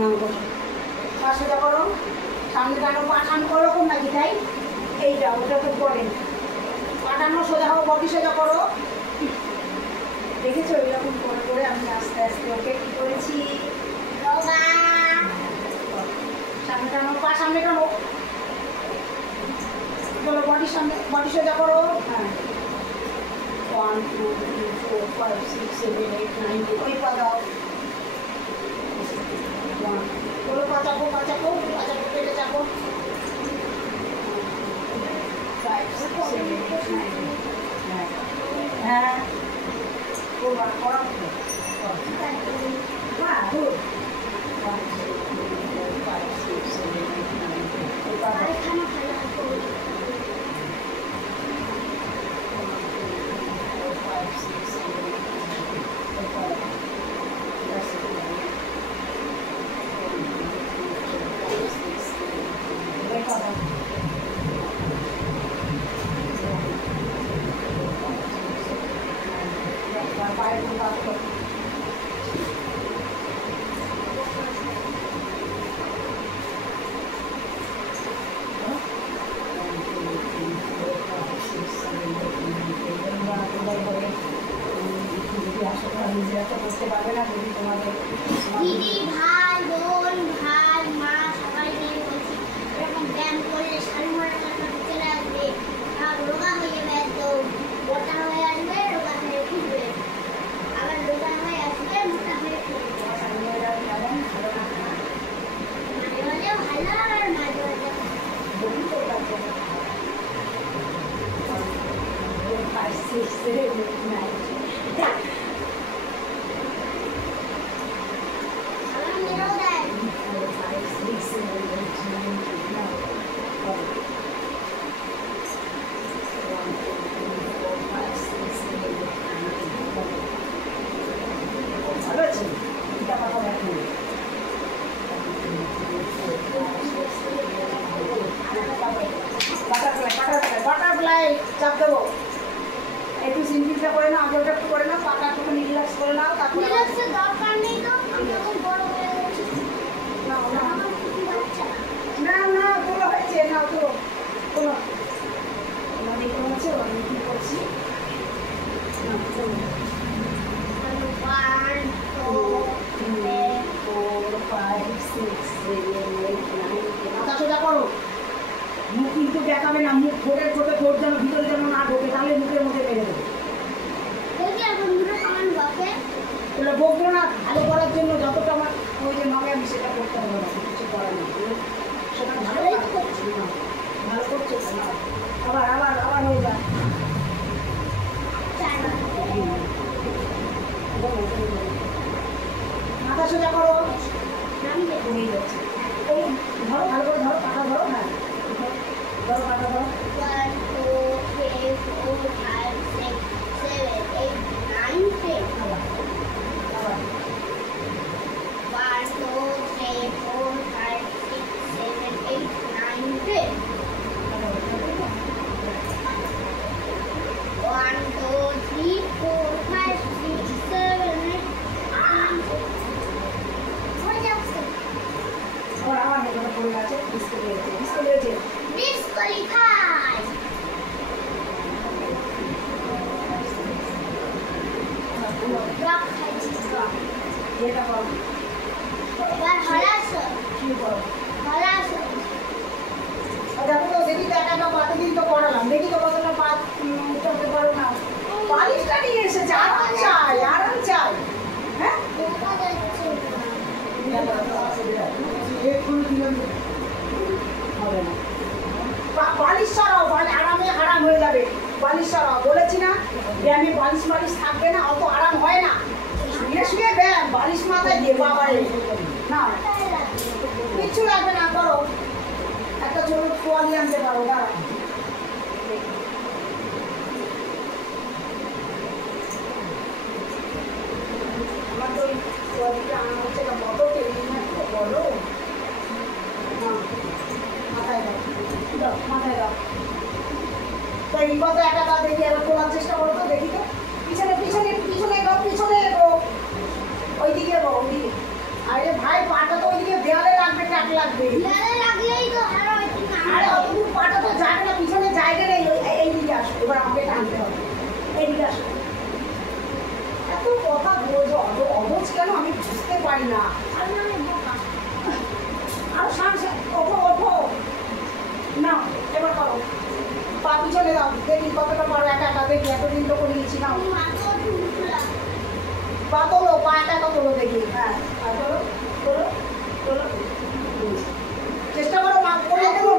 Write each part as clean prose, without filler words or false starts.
নাম করো, পা সোজা করো, সামনে টানো, পা টানো ওরকম নাকি তাই? এইটা ওটা তো করেন, পা টানো, সোজা হও, বডি সোজা করো। দেখেছো এরকম করে করে আমি আস্তে আস্তে ওকে কি করেছি, সামনে টানো, পা সামনে টানো, চলো বডির সামনে, বডি সোজা করো। হ্যাঁ 1 2 3 4 5 6 7 8 9 10, ওই পা দাও, বলো পা চাপো, পা চাপো, পা চাপো, পেটে চাপো, 5 6 7 8 9 10। হ্যাঁ করবা, করো, হ্যাঁ গুড, 1 2 3 4 5 6 7 8 9 10, ওই পা দাও, দিদি ভাই বোন ভাই মা সবাই নিয়ে বলছি এরকম ব্যায়াম করলে শাড়ি মোড়া চলে আসবে, আর রোগা হয়ে যাবে, একদম মোটা হয়ে আসবে, রোগা হয়ে ফুটবে, আবার রোগা হয়ে আসবে, মোটা হয়ে ফুটবে। মাঝে মাঝে ভালো আর মাঝে মাঝে সালাম দিলেও দেয়। ভালো আছে, এটা কথা দেখো, বাটারফ্লাই চাপ দেবো, একটু সিম্পলটা করে নাও, আগে ওটা একটু করে নাও, পাটা একটু রিল্যাক্স করে নাও, তারপরে রিল্যাক্সের দরকার নেই তো, আমি যখন বড় হয়ে গেছি নাও নাও, আমার কিছু হচ্ছে না। না না তোলো হয়েছে, নাও তোলো তোলো, আমাদের কোনো আছে আমি কি করছি, না তোলো, 1 2 3 4 5 6 7 8 9 10, মাথা সোজা করো, মুখ কিন্তু দেখাবে না, মুখ ঠোঁটের ঠোঁটে ঠোঁট যেন ভিতরে যেন না ঢোকে, তাহলে মুখের মধ্যে মেরে দেবে। দেখি এখন দুটো সমান বাপে ওগুলো বকবো না, ভালো করার জন্য যতটা আমার ওই যে নবে আমি সেটা করতে হবে না, কিছু করার নেই, সেটা ভালোই করছি না, ভালো করছে তো না, আবার আবার আবার হয়ে যায়, মাথা সোজা করো, হয়ে যাচ্ছে, এই ধরো ভালো করে ধরো, পাটা ধরো, হ্যাঁ ধরো পাটা ধরো, 1 2 3 4 5 6 7 8 9 10 আবার আবার 1 2 3 4 5 6 7 8 9 10 1 2 3 4 5 6 7 8 9 হয়ে যাচ্ছে আবার আবার হেঁটে পড়ে আছে, ডিসকে দিয়েছে, ডিসকে দিয়েছে, ডিসকোয়ালিফাই ড্রপ খাইছি ড্রপ যেটা করো, এবার হলাছো শুরু করো। হলাছো দেখো তো, দেখি তো একটা কতদিন তো করালাম, দেখি তো কতটা পা উঠাতে পারো না, বালিশটা নিয়ে এসেছে, আরাম চাই, আরাম চাই, হ্যাঁ দেখা যাচ্ছে হবে না, বালিশ সরাও, আরামে আরাম হয়ে যাবে, বালিশ সরাও, বলেছি না ব্যায়ামে বালিশ মালিশ থাকবে না, অত আরাম হয় না, শুয়ে শুয়ে ব্যায়াম, বালিশ মাথায় দিয়ে বাবারে না, কিচ্ছু লাগবে না, করো, একটা ছোট তোয়ালি আনতে পারো, দাঁড়াও, আমার তো ওই তোয়ালিটা আনা হচ্ছে না, কত টেবিল না বলো, মাথায় দাও, দাও মাথায় দাও, তো এই কথা একটা দাও দেখি, এবার তোলার চেষ্টা করো তো দেখি তো, পিছনে পিছনে পিছনে এগো, পিছনে এগো, ওইদিকে এগো, ওইদিকে, আরে ভাই পাটা তো ওইদিকে পারি না। সালমানের বোকা। আর সামনে ওঠো ওঠো না, এবার করো। পা পিছনে দাও, দেখি কতটা পারো একা একা, দেখি এতদিন তো করিয়েছি না। তুমি মাথা ঢুকলা। পা তোলো, পা একা একা তোলো দেখি। হ্যাঁ আর তোলো তোলো তোলো। চেষ্টা করো মা, কোমর কোমর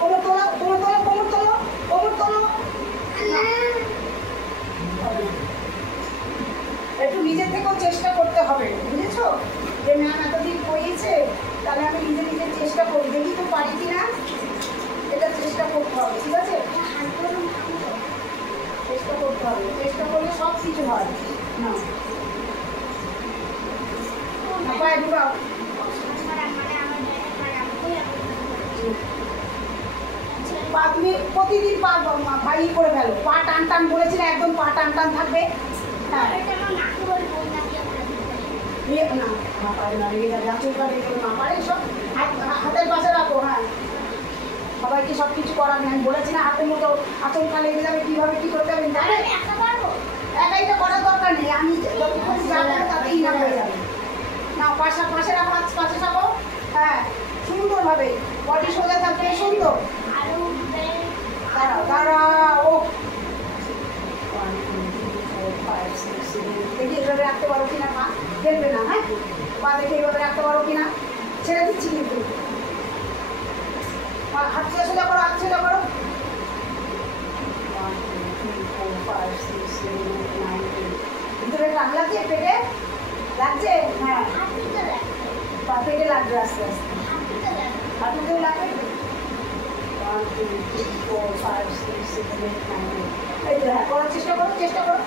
কোমর তোলো, কোমর তোলো, কোমর তোলো, কোমর তোলো। একটু নিজের থেকেও চেষ্টা করতে হবে, বুঝেছো? যে ম্যাম এতদিন করিয়েছে, তাহলে আমি নিজে নিজে চেষ্টা করি, দেখি তো পারি কিনা, এটা চেষ্টা করতে হবে, ঠিক আছে? চেষ্টা করতে হবে, চেষ্টা করলে সব কিছু হয়। না পায়ে ঢুকাও। পা তুমি প্রতিদিন পা ভাই করে ফেলো, পা টান টান বলেছি না, একদম পা টান টান থাকবে। হ্যাঁ না না পারে না, লেগে যাবে, আঁচলটা লেগে গেলে না পারে, সব হাতের পাশে রাখো। হ্যাঁ সবাইকে সব কিছু করার আমি বলেছি না, হাতের মতো আঁচলটা লেগে যাবে, কীভাবে কী করতে হবে জানেন? একাই তো করার দরকার নেই, আমি যতক্ষণ যাবো তাতেই না হয়ে যাবে। না পাশে পাশে রাখো, হাত পাশে রাখো। হ্যাঁ সুন্দরভাবে বডি সোজা থাকবে, সুন্দর। দাঁড়াও দাঁড়াও, ও দেখি এভাবে রাখতে পারো কিনা, পা ফেলবে না। হ্যাঁ পা দেখে এইভাবে রাখতে পারো কিনা, ছেড়ে দিচ্ছি কিন্তু। হাত থেকে সোজা করো, হাত সোজা করো। 1 2 3 4 5 6 7 8 9 10। ভিতরে টান লাগছে, পেটে লাগছে? হ্যাঁ পা পেটে লাগবে আস্তে আস্তে, হাঁটুতেও লাগবে। 1 2 3 4 5 6 7 8 9 10। এই তো হ্যাঁ, করার চেষ্টা করো, চেষ্টা করো,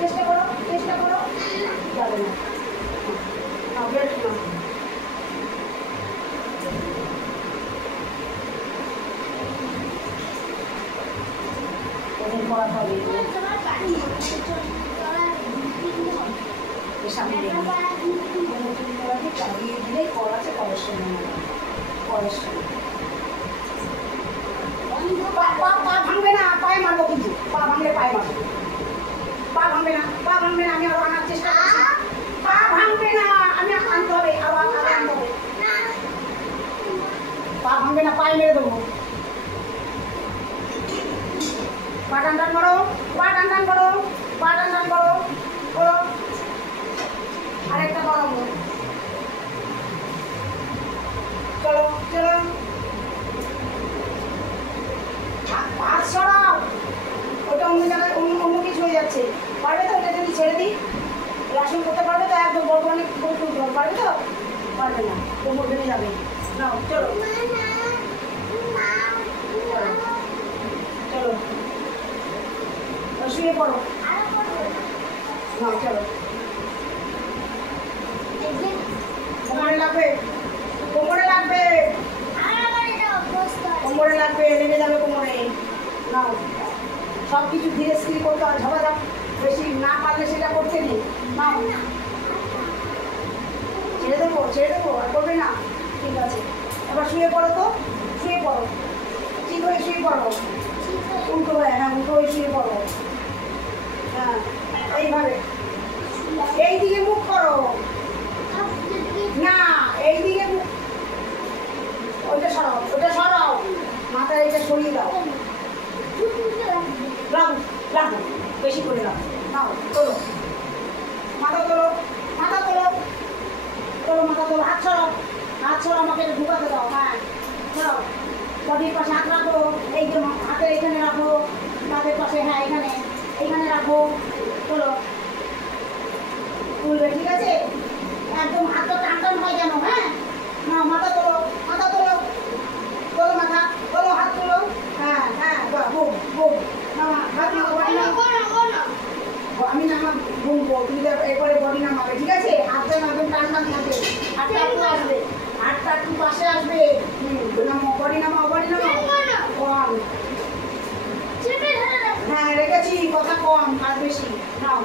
চেষ্টা করো, চেষ্টা করো। যাবে না, বেল্ট না। ওদের করা হবে সামনে চালিয়ে দিলেই করাচ্ছে, করার সময় করার সময় পা ভাঙবে না, পায়ে মারবো কিন্তু, পা ভাঙলে পায়ে মারবো। পা ভাঙবে না, পা ভাঙবে না, আমি আরো আনার চেষ্টা করছি। পা ভাঙবে না, আমি আনতে হবে, আরো আগে আনতে হবে। পা ভাঙবে না, পায়ে মেরে দেবো। পা টান টান করো, পা টান টান করো, পা টান টান করো, করো। আরেকটা করো, চলো চলো। হাত সরাও, ওটা অন্য জায়গায় অন্য কিছু হয়ে যাচ্ছে। পারবে তো? ওটা যদি ছেড়ে দিই, রাসন করতে পারবে তো? একদম বর্তমানে করে তুলতে পারবে তো? পারবে না, কোমর ভেঙে যাবে। নাও চলো চলো, শুয়ে পড়ো। নাও চলো, কোমরে লাগবে, কোমরে লাগবে, কোমরে লাগবে, লেগে যাবে কোমরে। নাও সব কিছু ধীরে স্থির করতে হয়, ঝপাঝপ বেশি না পারলে সেটা করতে নেই। নাও ছেড়ে দেবো, ছেড়ে দেবো, আর করবে না? ঠিক আছে, এবার শুয়ে পড়ো তো, শুয়ে পড়ো, ঠিক হয়ে শুয়ে পড়ো, উল্টো হয়ে। হ্যাঁ উল্টো হয়ে শুয়ে পড়ো। হ্যাঁ এইভাবে, এই দিকে মুখ করো না, এই দিকে মুখ, ওইটা সরাও, ওটা সরাও, মাথায় এটা সরিয়ে দাও। রাখো রাখো, বেশি করে রাখো। নাও তোলো, মাথা তোলো, মাথা তোলো, তোলো মাথা তোলো, হাত সরাও, হাত সরাও, আমাকে ঢুকাতে দাও। হ্যাঁ সরাও, বডির পাশে হাত রাখো, এই যে হাতের এখানে রাখো, হাতের পাশে, হ্যাঁ এখানে, এইখানে রাখো। তোলো, তুলবে, ঠিক আছে? একদম হাতটা টান টান হয় যেন। হ্যাঁ না, মাথা তোলো, মাথা তোলো, তোলো মাথা, তোলো হাত তোলো। হ্যাঁ হ্যাঁ, বুম বুম, নামা হাত নামা, বডি নামা। আমি নামা বুম বো, তুমি এরপরে বডি নামাবে, ঠিক আছে? হাতটা একদম টান টান থাকবে, হাতটা একটু আসবে, হাতটা একটু পাশে আসবে। নামো, বডি নামাও, বডি নামাও। কম, হ্যাঁ রেখেছি, কথা কম, কাজ বেশি। নাও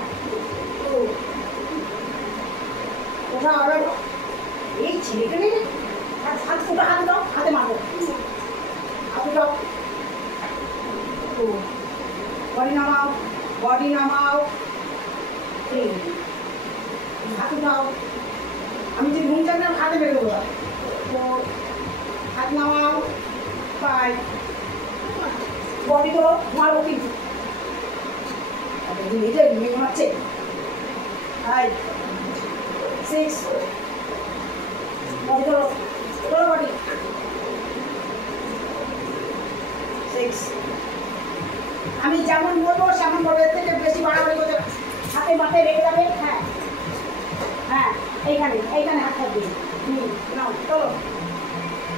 ওঠা, আরো এই ছেলেকে নেই, হাত হাত ফুটা, হাত দাও, হাতে মারো, হাত দাও। বডি নামাও, বডি নামাও, হাত দাও, আমি যে ঘুম চান না হাতে বের করবো ফোর হাত নামাও ফাইভ বডি করো মারবো কিন্তু নিজে ঘুমিয়ে ঘুমাচ্ছে ফাইভ সিক্স বডি করো করো বডি সিক্স আমি যেমন বলবো সেমন বলবো এর থেকে বেশি বাড়াবাড়ি করতে হাতে মাথায় রেখে যাবে হ্যাঁ হ্যাঁ এইখানে এইখানে হাত থাকবে নাও চলো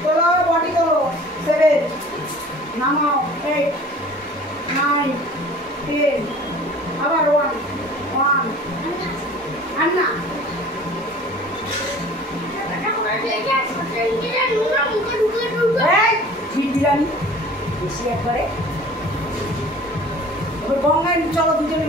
চলো বডি করো সেভেন নামাও এইট নাইন টেন আবার ওয়ান ওয়ান আন্না ঠিক বিরিয়ানি বেশি একবারে এবার গঙ্গায় চলো দুজনে